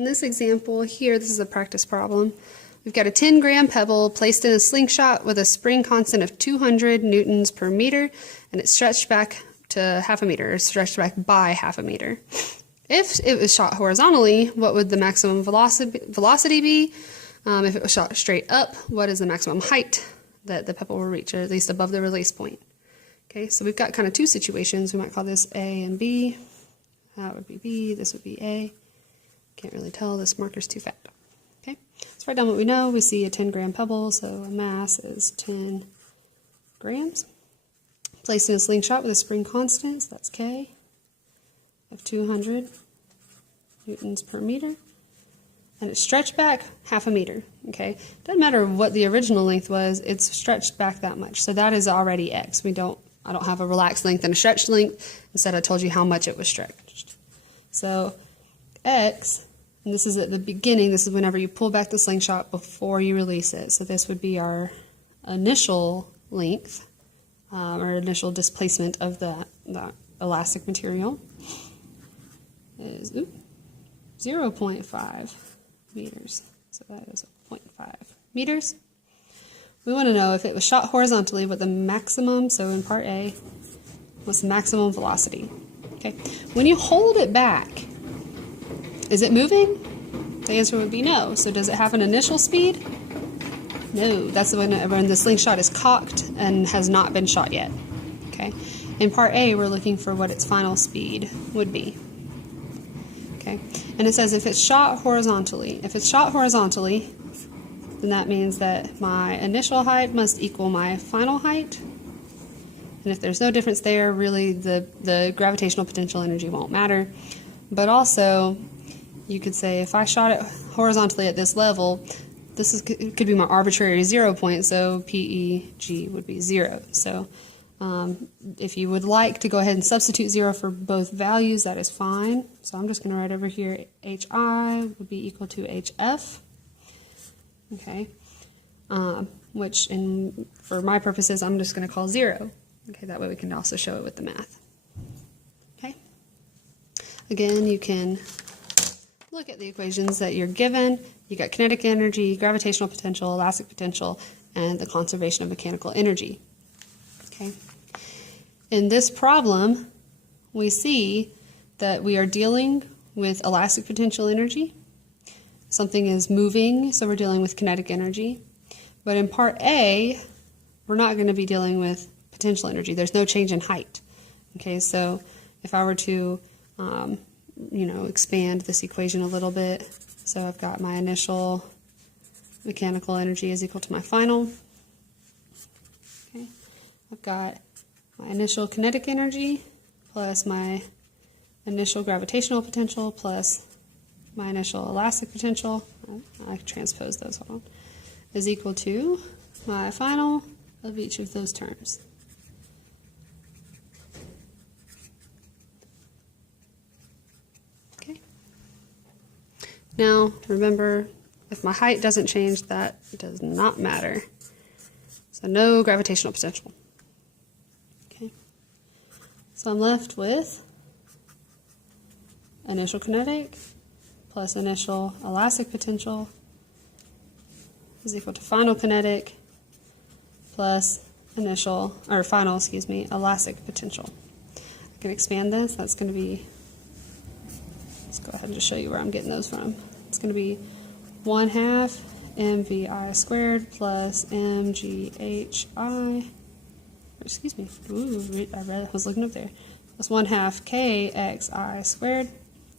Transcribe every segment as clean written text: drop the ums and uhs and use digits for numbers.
In this example here, this is a practice problem. We've got a 10-gram pebble placed in a slingshot with a spring constant of 200 newtons per meter, and it's stretched back to half a meter, or stretched back by half a meter. If it was shot horizontally, what would the maximum velocity be? If it was shot straight up, what is the maximum height that the pebble will reach, or at least above the release point? Okay, so we've got kind of two situations. We might call this A and B. That would be B, this would be A. Can't really tell, this marker's too fat. Okay, let's write down what we know. We see a 10-gram pebble, so a mass is 10 grams. Placed in a slingshot with a spring constant, so that's K, of 200 newtons per meter. And it's stretched back half a meter, okay? Doesn't matter what the original length was, it's stretched back that much. So that is already X. I don't have a relaxed length and a stretched length. Instead, I told you how much it was stretched. So X, and this is at the beginning, this is whenever you pull back the slingshot before you release it. So this would be our initial length, or initial displacement of the elastic material, is 0.5 meters. So that is 0.5 meters. We want to know if it was shot horizontally what the maximum, so in part A, what's the maximum velocity. Okay. When you hold it back, is it moving? The answer would be no. So does it have an initial speed? No. That's when the slingshot is cocked and has not been shot yet. Okay. In part A, we're looking for what its final speed would be. Okay. And it says if it's shot horizontally. If it's shot horizontally, then that means that my initial height must equal my final height. And if there's no difference there, really the gravitational potential energy won't matter. But also, you could say if I shot it horizontally at this level, could be my arbitrary 0 point, so PEG would be 0. So if you would like to go ahead and substitute 0 for both values, that is fine. So I'm just going to write over here HI would be equal to HF. Okay, which for my purposes, I'm just going to call 0. Okay, that way we can also show it with the math. Okay, again, you can look at the equations that you're given. You got kinetic energy, gravitational potential, elastic potential, and the conservation of mechanical energy. Okay, in this problem, we see that we are dealing with elastic potential energy. Something is moving, so we're dealing with kinetic energy. But in part A, we're not going to be dealing with potential energy. There's no change in height. Okay, so if I were to, expand this equation a little bit, so I've got my initial mechanical energy is equal to my final. Okay, I've got my initial kinetic energy plus my initial gravitational potential plus my initial elastic potential, I transpose those, hold on, is equal to my final of each of those terms. Okay. Now, remember, if my height doesn't change, that does not matter. So no gravitational potential. Okay. So I'm left with initial kinetic plus initial elastic potential is equal to final kinetic plus final elastic potential. I can expand this. That's going to be, let's go ahead and just show you where I'm getting those from. It's going to be 1/2 mvi squared plus mghi, excuse me, I was looking up there, plus 1/2 kxi squared,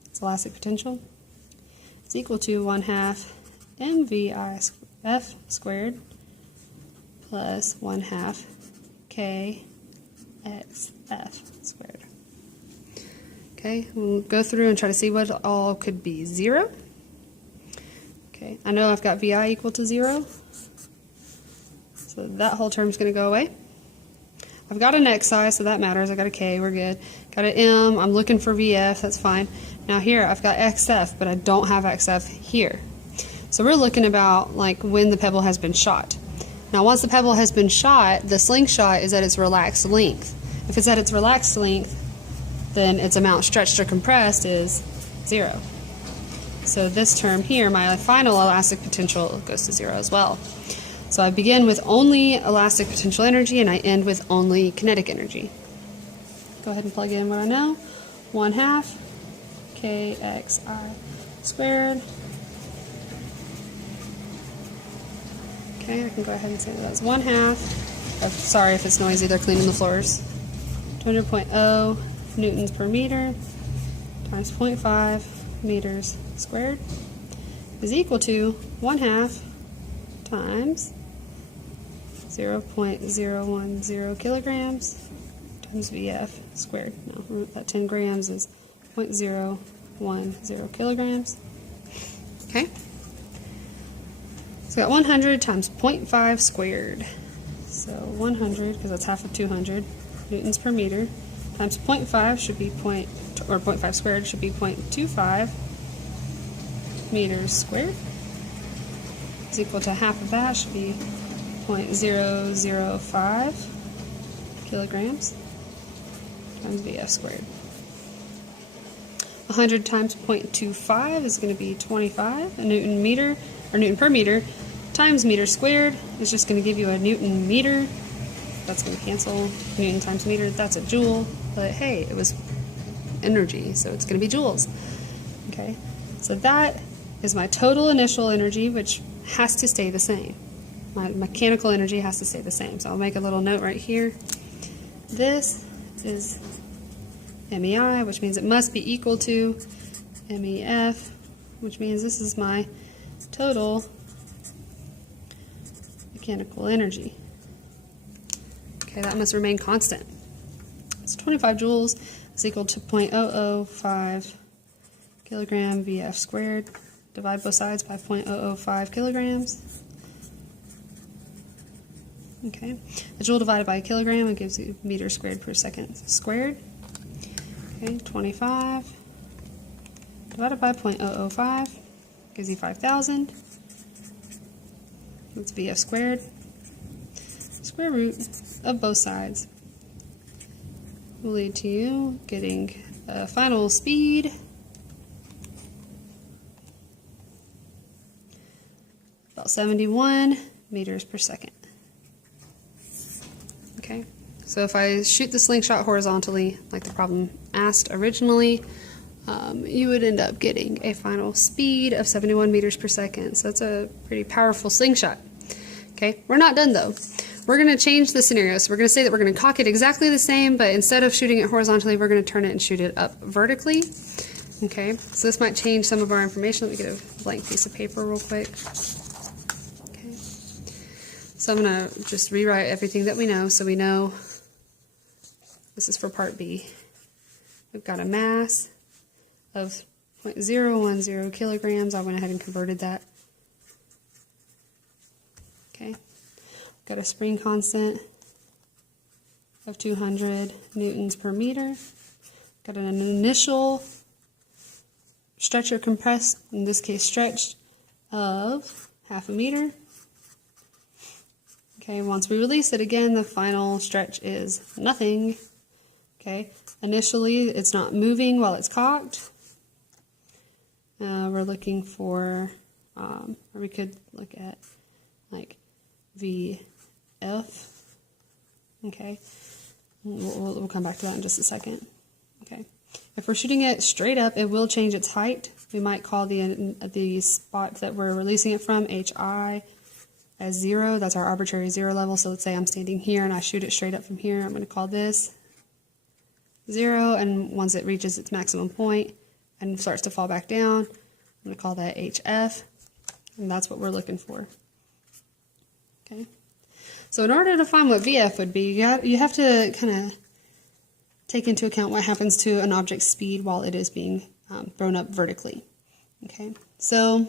it's elastic potential. It's equal to 1/2 mvif squared plus 1/2 kxf squared. Okay, we'll go through and try to see what all could be 0. Okay, I know I've got vi equal to 0, so that whole term is going to go away. I've got an xi, so that matters. I got a k, we're good. Got an m, I'm looking for vf, that's fine. Now here I've got xf, but I don't have xf here. So we're looking about like when the pebble has been shot. Now once the pebble has been shot, the slingshot is at its relaxed length. If it's at its relaxed length, then its amount stretched or compressed is 0. So this term here, my final elastic potential, goes to 0 as well. So I begin with only elastic potential energy and I end with only kinetic energy. Go ahead and plug in what I know. 1/2 kxi squared. Okay, I can go ahead and say that that's 1/2. Sorry if it's noisy, they're cleaning the floors. 200.0 newtons per meter times 0.5 meters squared is equal to 1/2 times 0.010 kilograms times VF squared. No, that 10 grams is 0.010 kilograms. Okay? So we got 100 times 0.5 squared. So 100, because that's half of 200, newtons per meter, times 0.5 should be 0.5 squared should be 0.25 meters squared. Is equal to half of that should be 0.005 kilograms times VF squared. 100 times 0.25 is going to be 25. A newton meter, or newton per meter, times meter squared is just going to give you a newton meter. That's going to cancel. Newton times meter, that's a joule. But hey, it was energy, so it's going to be joules. Okay, so that is my total initial energy, which has to stay the same. My mechanical energy has to stay the same. So I'll make a little note right here. This is MEI, which means it must be equal to MEF, which means this is my total mechanical energy. Okay, that must remain constant. So 25 joules is equal to 0.005 kilogram VF squared. Divide both sides by 0.005 kilograms. Okay, a joule divided by a kilogram, it gives you meters squared per second squared. Okay, 25 divided by 0.005 gives you 5,000. That's VF squared. Square root of both sides will lead to you getting a final speed about 71 meters per second. Okay, so if I shoot the slingshot horizontally, like the problem asked originally, you would end up getting a final speed of 71 meters per second. So that's a pretty powerful slingshot. Okay, we're not done though. We're going to change the scenario. So we're going to say that we're going to cock it exactly the same, but instead of shooting it horizontally, we're going to turn it and shoot it up vertically. Okay, so this might change some of our information. Let me get a blank piece of paper real quick. Okay, so I'm going to just rewrite everything that we know. So we know this is for part B. We've got a mass of 0.010 kilograms. I went ahead and converted that. Okay, got a spring constant of 200 newtons per meter. Got an initial stretch or compress, in this case stretch, of 0.5 meter. Okay, once we release it again, the final stretch is nothing. Okay, initially it's not moving while it's cocked. We're looking for, or we could look at like VF. Okay, we'll come back to that in just a second. Okay, if we're shooting it straight up, it will change its height. We might call the spot that we're releasing it from HI as 0. That's our arbitrary 0 level. So let's say I'm standing here and I shoot it straight up from here. I'm going to call this 0, and once it reaches its maximum point and starts to fall back down, I'm going to call that HF, and that's what we're looking for. Okay, so in order to find what VF would be, you have to kind of take into account what happens to an object's speed while it is being thrown up vertically. Okay, so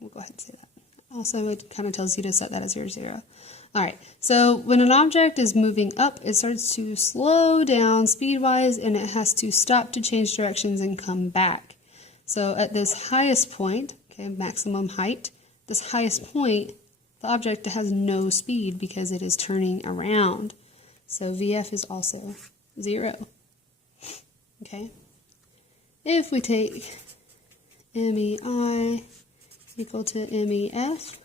we'll go ahead and say that. Also, it kind of tells you to set that as 0, 0. Alright, so when an object is moving up, it starts to slow down speed-wise, and it has to stop to change directions and come back. So at this highest point, okay, maximum height, this highest point, the object has no speed because it is turning around. So VF is also 0. Okay. If we take MEI equal to MEF.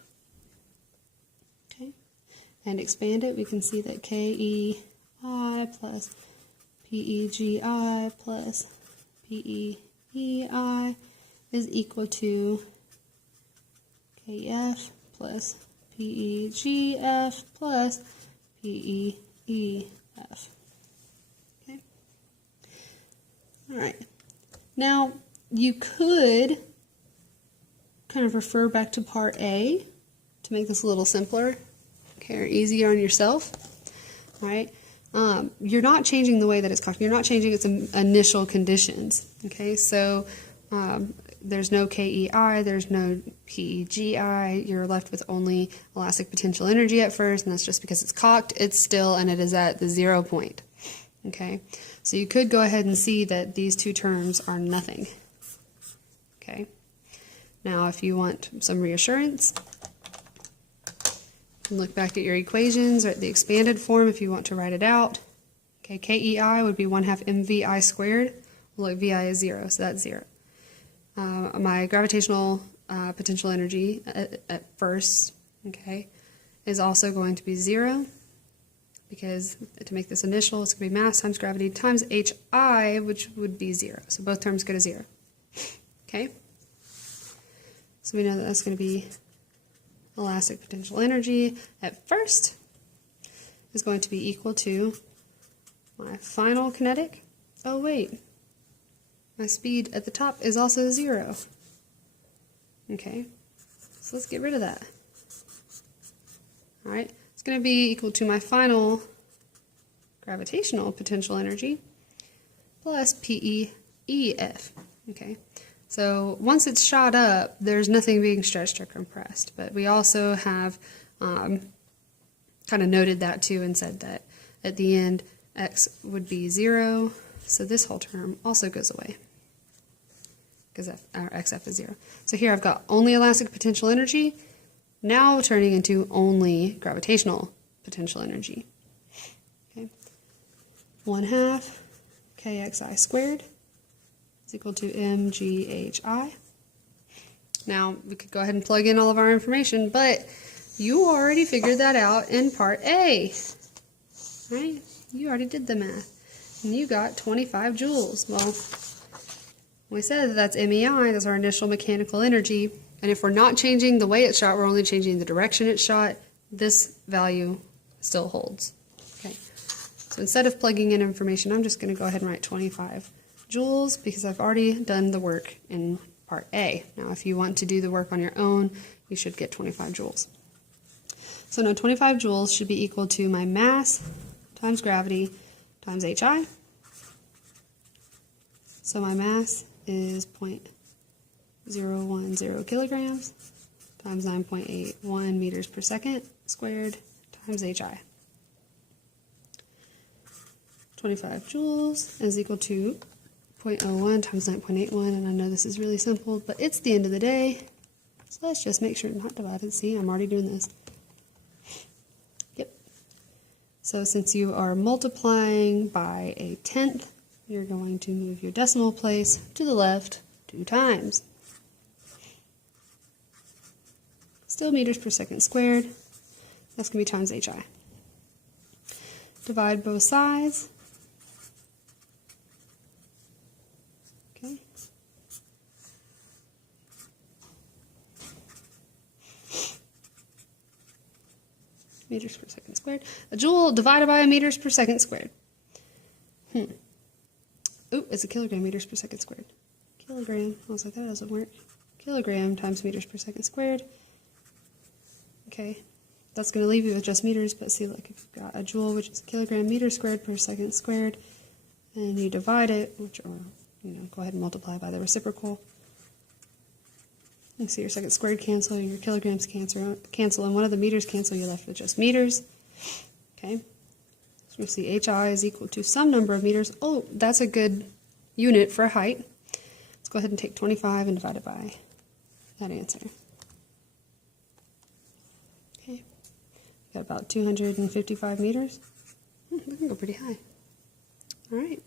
Okay, and expand it, we can see that KEI plus PEGI plus PEEI is equal to KF plus PEGF plus PEEF. Okay. All right. Now, you could kind of refer back to part A to make this a little simpler, okay, or easier on yourself. All right. You're not changing the way that it's cocked. You're not changing its initial conditions. Okay, so there's no KEI, there's no PEGI. You're left with only elastic potential energy at first, and that's just because it's cocked, it's still, and it is at the 0 point. Okay, so you could go ahead and see that these two terms are nothing. Okay, now if you want some reassurance, you can look back at your equations or at the expanded form if you want to write it out. Okay, KEI would be 1/2 MVI squared. Well, look, VI is 0, so that's 0. My gravitational potential energy at first, okay, is also going to be 0, because to make this initial, it's going to be mass times gravity times HI, which would be 0. So both terms go to 0. Okay? So we know that that's going to be elastic potential energy at first is going to be equal to my final kinetic. Oh, wait. My speed at the top is also 0. Okay, so let's get rid of that. All right, it's going to be equal to my final gravitational potential energy plus PEEF. Okay, so once it's shot up, there's nothing being stretched or compressed, but we also have kind of noted that too and said that at the end x would be 0, so this whole term also goes away because our xf is 0. So here I've got only elastic potential energy, now turning into only gravitational potential energy. Okay, 1/2 kxi squared is equal to mghi. Now we could go ahead and plug in all of our information, but you already figured that out in part A, right? You already did the math, and you got 25 joules. Well, we said that that's MEI, that's our initial mechanical energy, and if we're not changing the way it's shot, we're only changing the direction it's shot, this value still holds. Okay, so instead of plugging in information, I'm just going to go ahead and write 25 joules because I've already done the work in part A. Now, if you want to do the work on your own, you should get 25 joules. So now 25 joules should be equal to my mass times gravity times HI. So my mass is 0.010 kilograms times 9.81 meters per second squared times HI. 25 joules is equal to 0.01 times 9.81, and I know this is really simple, but it's the end of the day, so let's just make sure it's not divided. See, I'm already doing this. Yep. So since you are multiplying by 1/10, you're going to move your decimal place to the left 2 times. Still meters per second squared. That's going to be times HI. Divide both sides. Okay. Meters per second squared. A joule divided by a meters per second squared. Ooh, it's a kilogram meters per second squared. Kilogram. I was like, that doesn't work. Kilogram times meters per second squared. Okay, that's going to leave you with just meters, but see, look, if you've got a joule, which is a kilogram meters squared per second squared, and you divide it, go ahead and multiply by the reciprocal. You see your second squared cancel, your kilograms cancel, and one of the meters cancel, you're left with just meters. Okay, so we see HI is equal to some number of meters. Oh, that's a good unit for height. Let's go ahead and take 25 and divide it by that answer. Okay, got about 255 meters. We can go pretty high. All right.